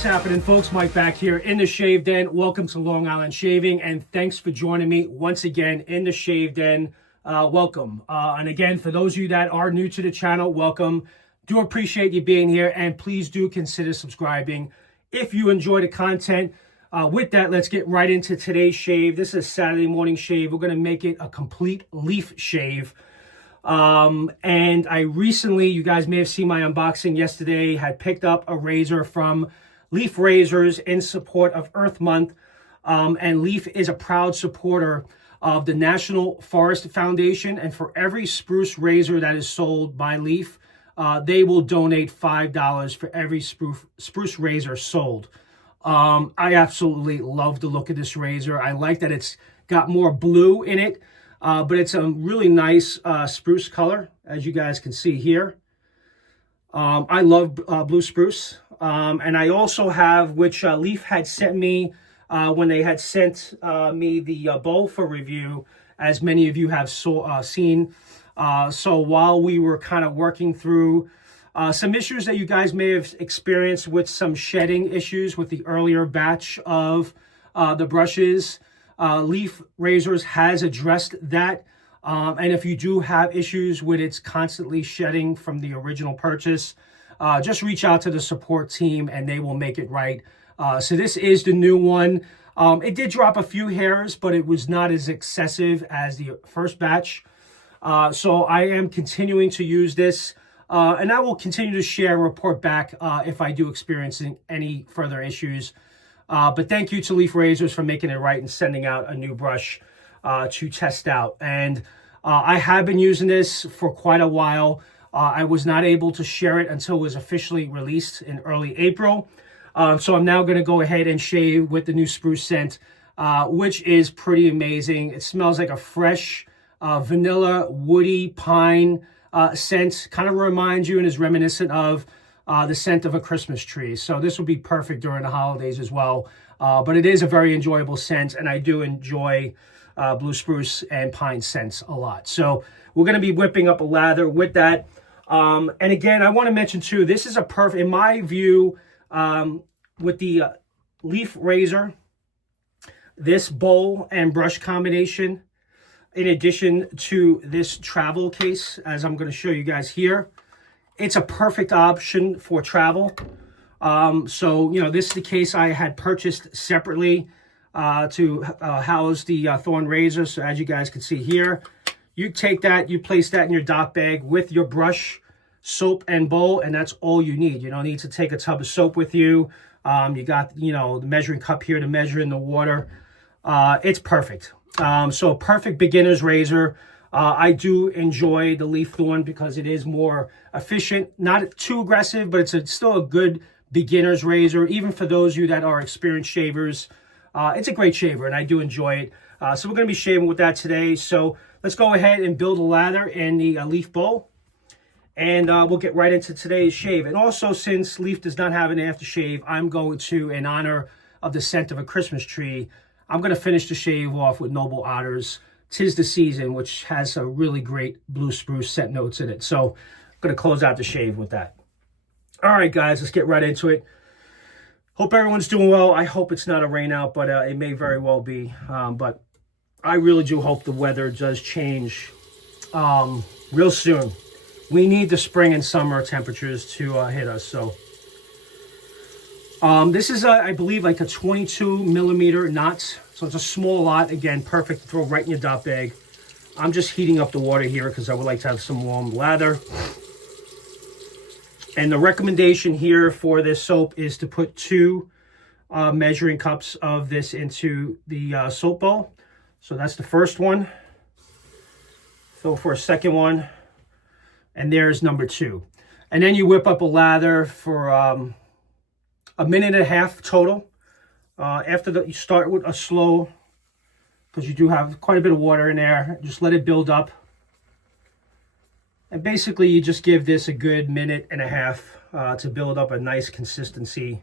What's happening, folks? Mike back here in the Shave Den. Welcome to Long Island Shaving, and thanks for joining me once again in the Shave Den. Welcome. And again, for those of you that are new to the channel, welcome. Do appreciate you being here, and please do consider subscribing if you enjoy the content. With that, let's get right into today's shave. This is a Saturday morning shave. We're going to make it a complete leaf shave. And I recently, you guys may have seen my unboxing yesterday, had picked up a razor from Leaf Razors in support of Earth Month. And Leaf is a proud supporter of the National Forest Foundation. And for every spruce razor that is sold by Leaf, they will donate $5 for every spruce razor sold. I absolutely love the look of this razor. I like that it's got more blue in it, but it's a really nice spruce color, as you guys can see here. I love blue spruce. And I also have, which Leaf had sent me when they had sent me the bowl for review, as many of you have seen. So while we were kind of working through some issues that you guys may have experienced with some shedding issues with the earlier batch of the brushes, Leaf Razors has addressed that. And if you do have issues with it's constantly shedding from the original purchase, just reach out to the support team and they will make it right. So this is the new one. It did drop a few hairs, but it was not as excessive as the first batch. So I am continuing to use this, and I will continue to share and report back if I do experience any further issues. But thank you to Leaf Razors for making it right and sending out a new brush to test out. And I have been using this for quite a while. I was not able to share it until it was officially released in early April. So I'm now going to go ahead and shave with the new spruce scent, which is pretty amazing. It smells like a fresh vanilla, woody, pine scent. Kind of reminds you and is reminiscent of the scent of a Christmas tree. So this will be perfect during the holidays as well. But it is a very enjoyable scent, and I do enjoy blue spruce and pine scents a lot. So we're going to be whipping up a lather with that. And again, I want to mention too, this is a perfect, in my view, with the Leaf razor, this bowl and brush combination, in addition to this travel case, as I'm going to show you guys here, it's a perfect option for travel. So, you know, this is the case I had purchased separately to house the Thorn razor. So as you guys can see here, you take that, you place that in your dock bag with your brush, soap, and bowl, and that's all you need. You don't need to take a tub of soap with you. You got, you know, the measuring cup here to measure in the water. It's perfect. So perfect beginner's razor. I do enjoy the Leaf Thorn because it is more efficient, not too aggressive, but it's still a good beginner's razor. Even for those of you that are experienced shavers, it's a great shaver, and I do enjoy it. So we're going to be shaving with that today. So let's go ahead and build a lather in the Leaf bowl, and we'll get right into today's shave. And also, since Leaf does not have an aftershave, I'm going to, in honor of the scent of a Christmas tree, I'm going to finish the shave off with Noble Otter's 'Tis the Season, which has a really great blue spruce scent notes in it. So I'm going to close out the shave with that. All right, guys, let's get right into it. Hope everyone's doing well. I hope it's not a rain out, but it may very well be. But I really do hope the weather does change real soon. We need the spring and summer temperatures to hit us. So this is, I believe, like a 22 millimeter knot. So it's a small lot. Again, perfect to throw right in your dot bag. I'm just heating up the water here because I would like to have some warm lather. And the recommendation here for this soap is to put 2 measuring cups of this into the soap bowl. So that's the first one. Fill for a second one. And there's number 2. And then you whip up a lather for a minute and a half total. After that, you start with a slow, because you do have quite a bit of water in there. Just let it build up. And basically, you just give this a good minute and a half to build up a nice consistency.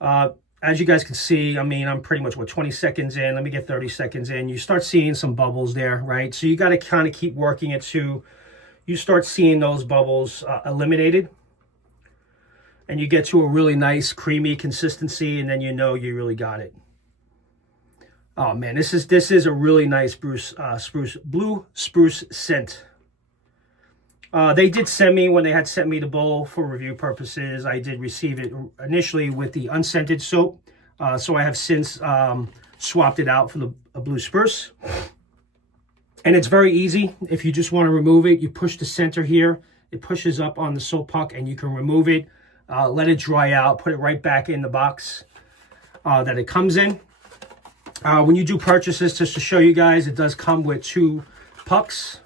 As you guys can see, I mean, I'm pretty much, 20 seconds in. Let me get 30 seconds in. You start seeing some bubbles there, right? So you got to kind of keep working it to you start seeing those bubbles eliminated. and you get to a really nice creamy consistency, and then you know you really got it. Oh man, this is a really nice blue spruce scent. They did send me, when they had sent me the bowl for review purposes, I did receive it initially with the unscented soap. So I have since swapped it out for the blue spruce. And it's very easy. If you just want to remove it, you push the center here. It pushes up on the soap puck and you can remove it. Let it dry out. Put it right back in the box that it comes in. When you do purchases, just to show you guys, it does come with 2 pucks.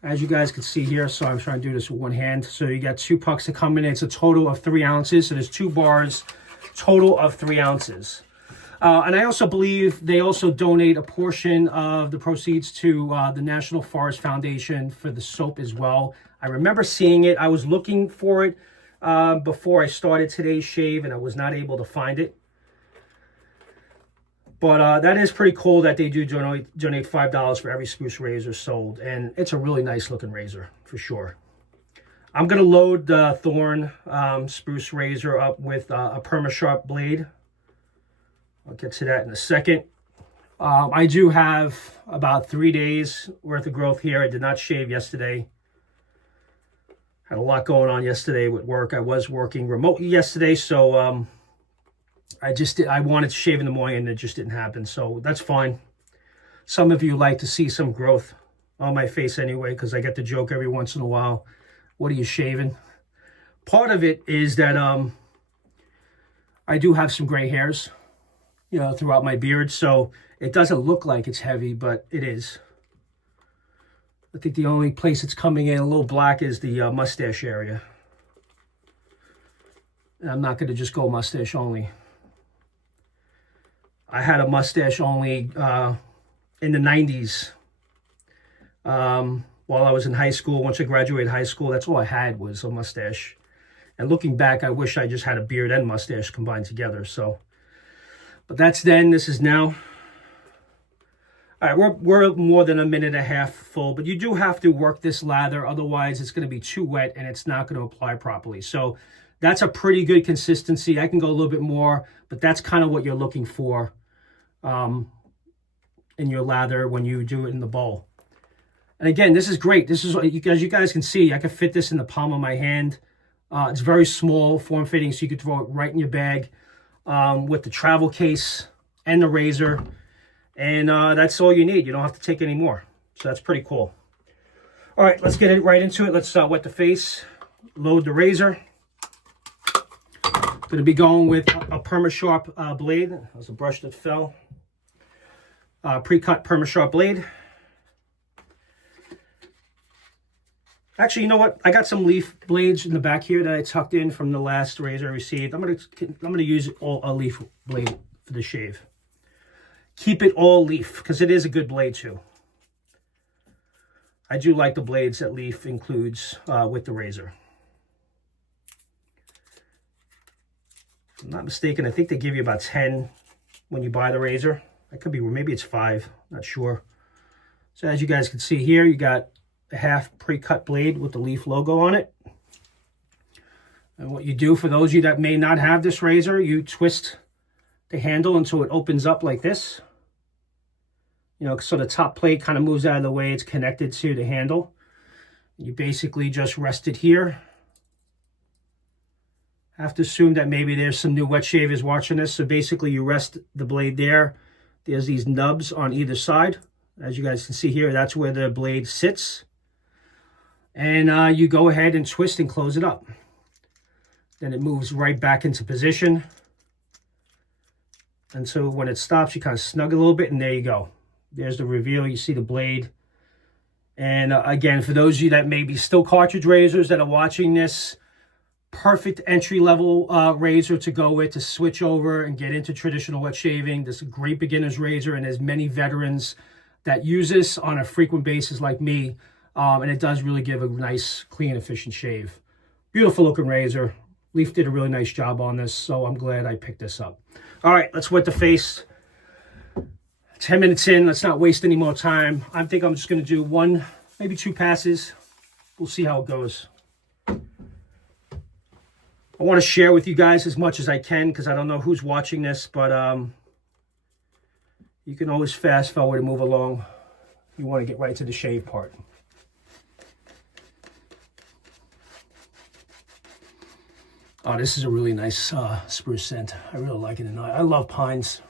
As you guys can see here, so I'm trying to do this with one hand. So you got 2 pucks that come in. It's a total of 3 ounces. So there's 2 bars, total of 3 ounces. And I also believe they also donate a portion of the proceeds to the National Forest Foundation for the soap as well. I remember seeing it. I was looking for it before I started today's shave, and I was not able to find it. But that is pretty cool that they do donate $5 for every spruce razor sold. And it's a really nice looking razor for sure. I'm going to load the Thorn spruce razor up with a perma-sharp blade. I'll get to that in a second. I do have about 3 days worth of growth here. I did not shave yesterday. Had a lot going on yesterday with work. I was working remotely yesterday, so I wanted to shave in the morning and it just didn't happen, so that's fine. Some of you like to see some growth on my face anyway, because I get the joke every once in a while, what are you shaving? Part of it is that I do have some gray hairs, you know, throughout my beard, so it doesn't look like it's heavy, but it is. I think the only place it's coming in a little black is the mustache area. And I'm not going to just go mustache only. I had a mustache only in the 90s while I was in high school. Once I graduated high school, that's all I had was a mustache. And looking back, I wish I just had a beard and mustache combined together. So, but that's then, this is now. All right, we're more than a minute and a half full, but you do have to work this lather. Otherwise, it's going to be too wet and it's not going to apply properly. So that's a pretty good consistency. I can go a little bit more, but that's kind of what you're looking for in your lather when you do it in the bowl. And again, this is great. This is, as you guys can see, I can fit this in the palm of my hand. It's very small, form-fitting, so you could throw it right in your bag with the travel case and the razor. And that's all you need. You don't have to take any more. So that's pretty cool. All right, let's get right into it. Let's wet the face, load the razor. Going to be going with a perma-sharp blade. That was a brush that fell. Pre-cut perma-sharp blade. Actually, you know what? I got some leaf blades in the back here that I tucked in from the last razor I received. I'm gonna use a leaf blade for the shave. Keep it all leaf because it is a good blade too. I do like the blades that leaf includes with the razor. If I'm not mistaken, I think they give you about 10 when you buy the razor. That could be, maybe it's 5, not sure. So as you guys can see here, you got a half pre-cut blade with the leaf logo on it. And what you do, for those of you that may not have this razor, you twist the handle until it opens up like this. You know, so the top plate kind of moves out of the way. It's connected to the handle. You basically just rest it here. I have to assume that maybe there's some new wet shavers watching this. So basically you rest the blade there. There's these nubs on either side. As you guys can see here, that's where the blade sits. And you go ahead and twist and close it up. Then it moves right back into position. And so when it stops, you kind of snug a little bit, and there you go. There's the reveal. You see the blade. And again, for those of you that may be still cartridge razors that are watching this, perfect entry-level razor to go with to switch over and get into traditional wet shaving. This is a great beginner's razor, and there's many veterans that use this on a frequent basis like me, and it does really give a nice, clean, efficient shave. Beautiful looking razor. Leaf did a really nice job on this, so I'm glad I picked this up. All right, let's wet the face. 10 minutes in, let's not waste any more time. I think I'm just going to do 1, maybe 2 passes. We'll see how it goes. I want to share with you guys as much as I can because I don't know who's watching this, but you can always fast forward and move along. You want to get right to the shave part. Oh, this is a really nice spruce scent. I really like it. And I love pines.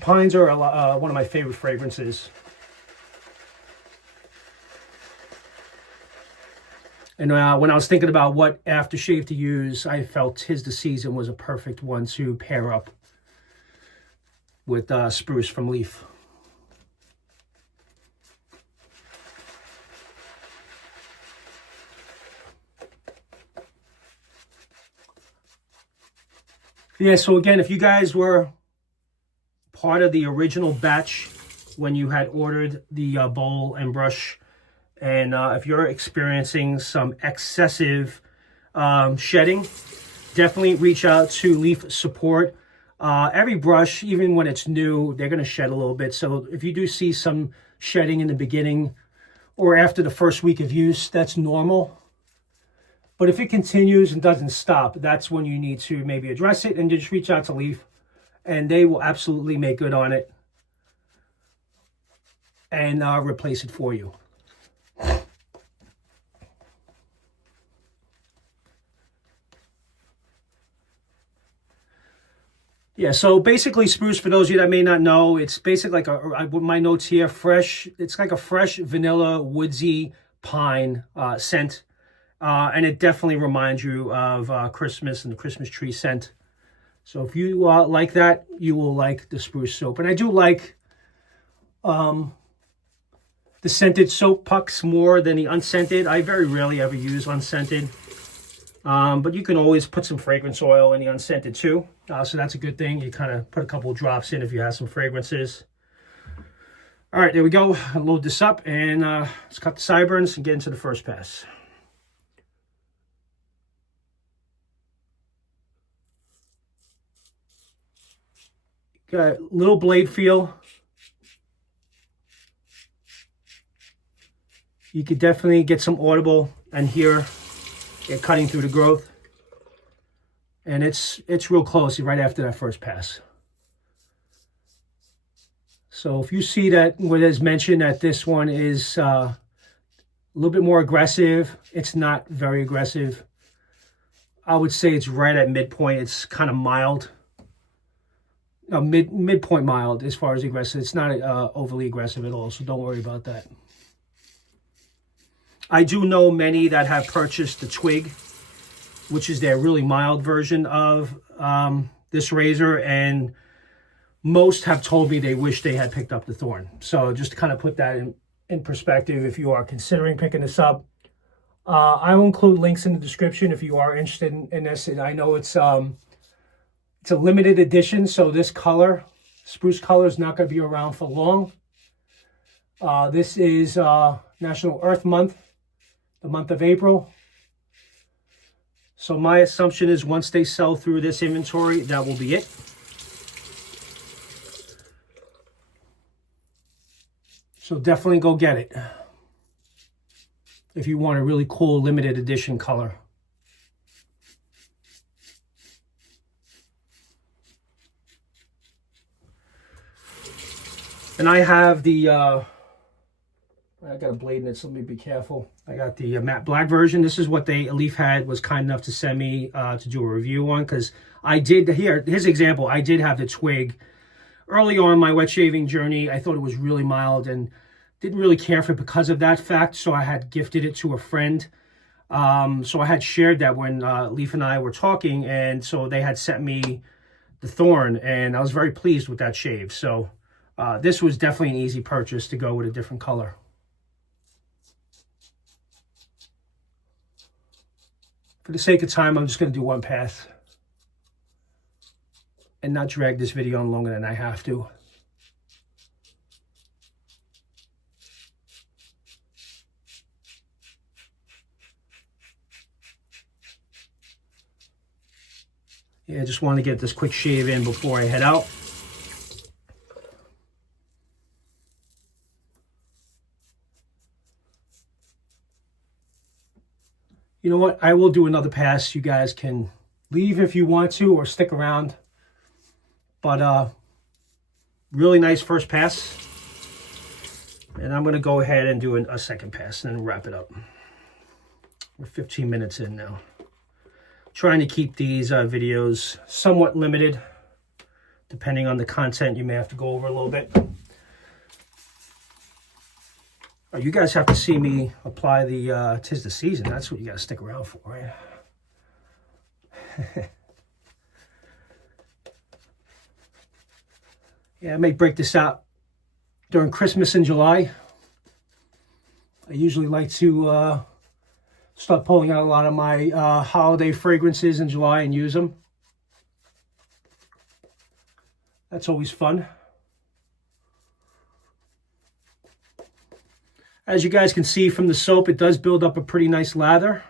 Pines are one of my favorite fragrances. And when I was thinking about what aftershave to use, I felt Tis the Season was a perfect one to pair up with spruce from Leaf. Yeah, so again, if you guys were part of the original batch when you had ordered the bowl and brush, and if you're experiencing some excessive shedding, definitely reach out to Leaf Support. Every brush, even when it's new, they're going to shed a little bit. So if you do see some shedding in the beginning or after the first week of use, that's normal. But if it continues and doesn't stop, that's when you need to maybe address it and just reach out to Leaf, and they will absolutely make good on it and replace it for you. Yeah, so basically spruce, for those of you that may not know, it's basically like my notes here, fresh. It's like a fresh vanilla, woodsy pine scent. And it definitely reminds you of Christmas and the Christmas tree scent. So if you like that, you will like the spruce soap. And I do like the scented soap pucks more than the unscented. I very rarely ever use unscented. But you can always put some fragrance oil in the unscented too. So that's a good thing. You kind of put a couple of drops in if you have some fragrances. All right, there we go. I'll load this up and let's cut the sideburns and get into the first pass. Got a little blade feel. You could definitely get some audible and hear it cutting through the growth. And it's real close right after that first pass. So if you see that what is mentioned that this one is a little bit more aggressive, it's not very aggressive. I would say it's right at midpoint. It's kind of mild. Midpoint mild as far as aggressive. It's not overly aggressive at all, so don't worry about that. I do know many that have purchased the twig, which is their really mild version of this razor, and most have told me they wish they had picked up the thorn. So just to kind of put that in perspective, if you are considering picking this up, I will include links in the description if you are interested in this. And I know it's a limited edition, so this color, spruce color, is not going to be around for long. This is National Earth Month, the month of April. So my assumption is once they sell through this inventory, that will be it. So definitely go get it if you want a really cool limited edition color. And I have the, I got a blade in it, so let me be careful. I got the matte black version. This is what Leaf was kind enough to send me to do a review on, because I did, here's an example. I did have the twig early on my wet shaving journey. I thought it was really mild and didn't really care for it because of that fact, so I had gifted it to a friend. So I had shared that when Leaf and I were talking, and so they had sent me the thorn, and I was very pleased with that shave. So this was definitely an easy purchase to go with a different color. For the sake of time, I'm just going to do one pass and not drag this video on longer than I have to. Yeah, I just want to get this quick shave in before I head out. You know what? I will do another pass. You guys can leave if you want to or stick around. But really nice first pass. And I'm going to go ahead and do a second pass and then wrap it up. We're 15 minutes in now. Trying to keep these videos somewhat limited. Depending on the content, you may have to go over a little bit. Oh, you guys have to see me apply the 'tis the season. That's what you got to stick around for, right? Yeah, I may break this out during Christmas in July. I usually like to start pulling out a lot of my holiday fragrances in July and use them. That's always fun. As you guys can see from the soap, it does build up a pretty nice lather.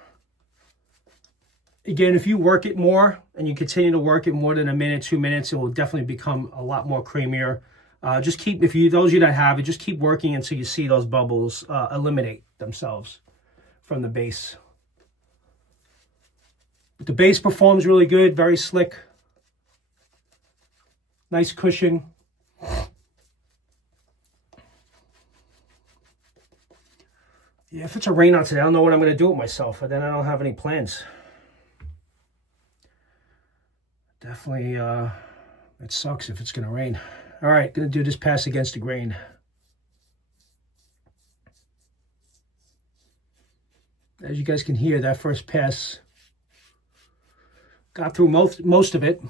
Again, if you work it more and you continue to work it more than a minute, 2 minutes, it will definitely become a lot more creamier. Just keep, those of you that have it, just keep working until you see those bubbles eliminate themselves from the base. But the base performs really good, very slick. Nice cushion. Yeah, if it's a rain out today, I don't know what I'm going to do with myself, but then I don't have any plans. Definitely, it sucks if it's going to rain. All right, going to do this pass against the grain. As you guys can hear, that first pass got through most of it.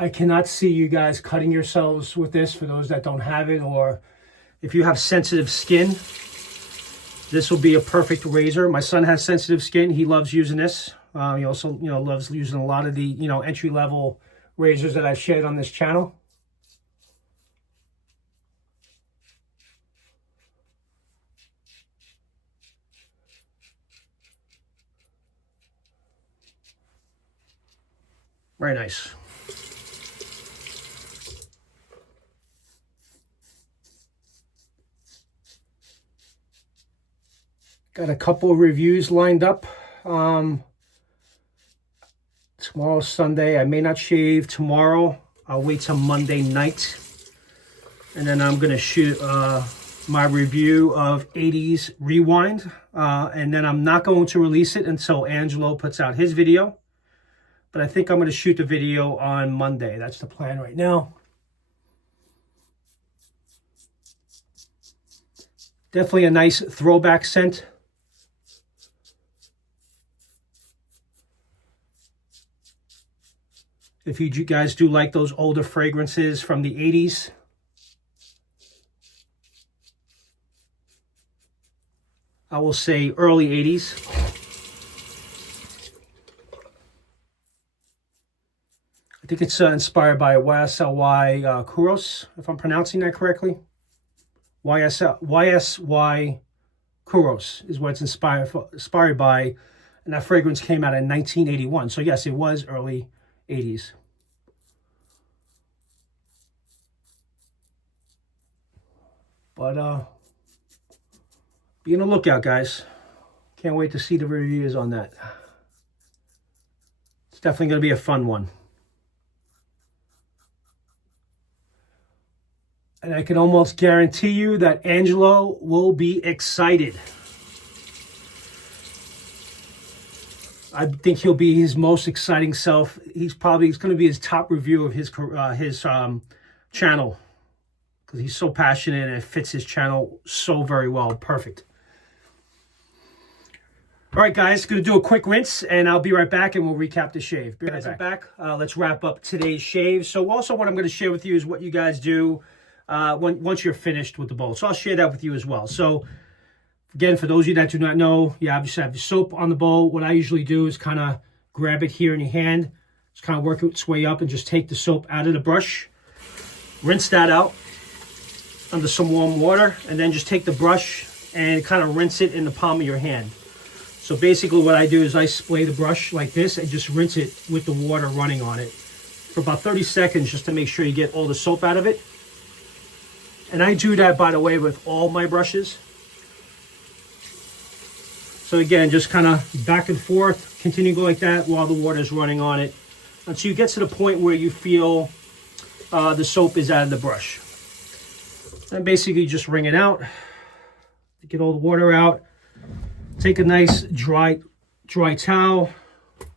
I cannot see you guys cutting yourselves with this for those that don't have it, or if you have sensitive skin, this will be a perfect razor. My son has sensitive skin. He loves using this. He also, loves using a lot of the, entry-level razors that I've shared on this channel. Very nice. Got a couple of reviews lined up. Tomorrow's Sunday. I may not shave tomorrow. I'll wait till Monday night. And then I'm going to shoot my review of 80s Rewind. And then I'm not going to release it until Angelo puts out his video. But I think I'm going to shoot the video on Monday. That's the plan right now. Definitely a nice throwback scent. If you guys do like those older fragrances from the 80s. I will say early 80s. I think it's inspired by YSLY Kuros, if I'm pronouncing that correctly. YSY Kuros is what it's inspired by. And that fragrance came out in 1981. So yes, it was early 80s. But be on the lookout, guys. Can't wait to see the reviews on that. It's definitely going to be a fun one. And I can almost guarantee you that Angelo will be excited. I think he'll be his most exciting self. It's going to be his top review of his channel, because he's so passionate and it fits his channel so very well. Perfect. All right, guys, going to do a quick rinse, and I'll be right back, and we'll recap the shave. Guys, I'm back. Let's wrap up today's shave. So also what I'm going to share with you is what you guys do once you're finished with the bowl. So I'll share that with you as well. So again, for those of you that do not know, you obviously have the soap on the bowl. What I usually do is kind of grab it here in your hand, just kind of work its way up and just take the soap out of the brush, rinse that out under some warm water, and then just take the brush and kind of rinse it in the palm of your hand. So basically what I do is I splay the brush like this and just rinse it with the water running on it. for about 30 seconds just to make sure you get all the soap out of it. And I do that, by the way, with all my brushes. So again, just kind of back and forth, continue to go like that while the water is running on it until you get to the point where you feel the soap is out of the brush. And basically just wring it out, get all the water out. Take a nice dry towel,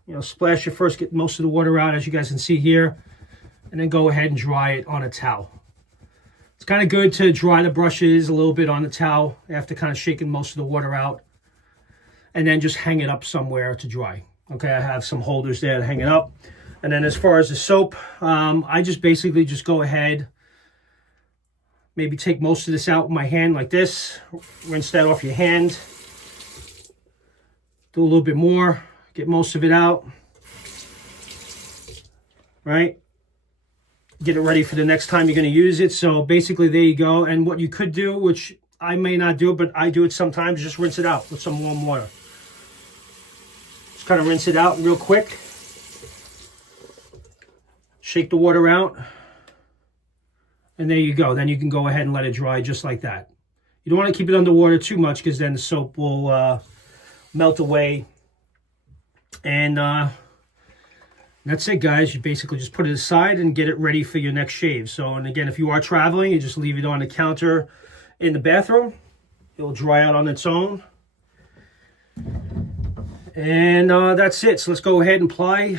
you know, splash it first, get most of the water out, as you guys can see here, and then go ahead and dry it on a towel. It's kind of good to dry the brushes a little bit on the towel after kind of shaking most of the water out, and then just hang it up somewhere to dry. Okay, I have some holders there to hang it up. And then as far as the soap, I just basically just go ahead, maybe take most of this out with my hand like this, rinse that off your hand, do a little bit more, get most of it out, right? Get it ready for the next time you're going to use it. So basically there you go. And what you could do, which I may not do, but I do it sometimes, just rinse it out with some warm water. Just kind of rinse it out real quick. Shake the water out. And there you go. Then you can go ahead and let it dry just like that. You don't want to keep it underwater too much because then the soap will melt away. And that's it, guys. You basically just put it aside and get it ready for your next shave. So, and again, if you are traveling, you just leave it on the counter in the bathroom. It'll dry out on its own. And that's it. So let's go ahead and apply.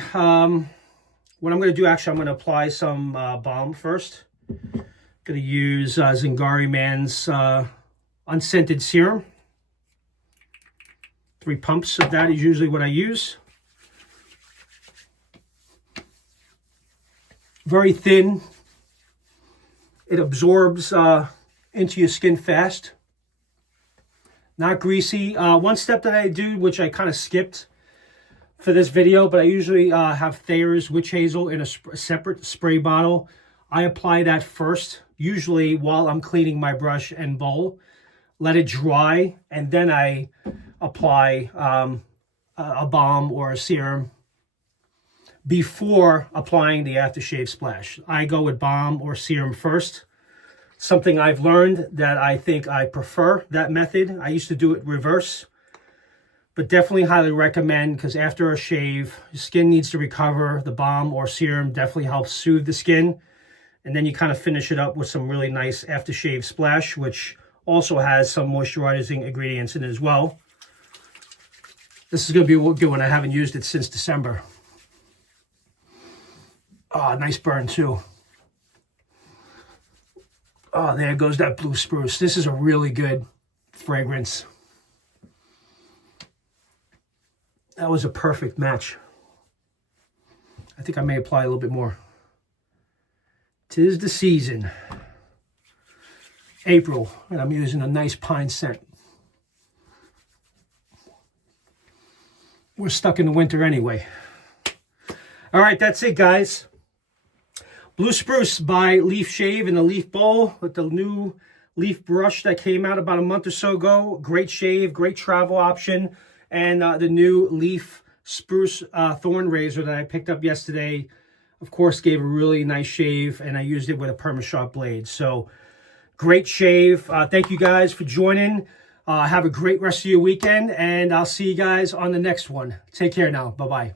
What I'm going to do, actually, I'm going to apply some balm first. I'm going to use Zingari Man's unscented serum. 3 pumps of that is usually what I use. Very thin. It absorbs into your skin fast. Not greasy. One step that I do, which I kind of skipped for this video, but I usually have Thayer's Witch Hazel in a separate spray bottle. I apply that first, usually while I'm cleaning my brush and bowl. Let it dry, and then I apply a balm or a serum before applying the aftershave splash. I go with balm or serum first. Something I've learned that I think I prefer that method. I used to do it reverse, but definitely highly recommend, because after a shave, your skin needs to recover. The balm or serum definitely helps soothe the skin. And then you kind of finish it up with some really nice aftershave splash, which also has some moisturizing ingredients in it as well. This is going to be a good one. I haven't used it since December. Oh, nice burn too. Oh, there goes that blue spruce. This is a really good fragrance. That was a perfect match. I think I may apply a little bit more. 'Tis the season. April, and I'm using a nice pine scent. We're stuck in the winter anyway. All right, that's it, guys. Blue Spruce by Leaf Shave in the Leaf Bowl with the new leaf brush that came out about a month or so ago. Great shave, great travel option. And the new Leaf Spruce Thorn razor that I picked up yesterday, of course, gave a really nice shave, and I used it with a perma-sharp blade. So great shave. Thank you guys for joining. Have a great rest of your weekend, and I'll see you guys on the next one. Take care now. Bye-bye.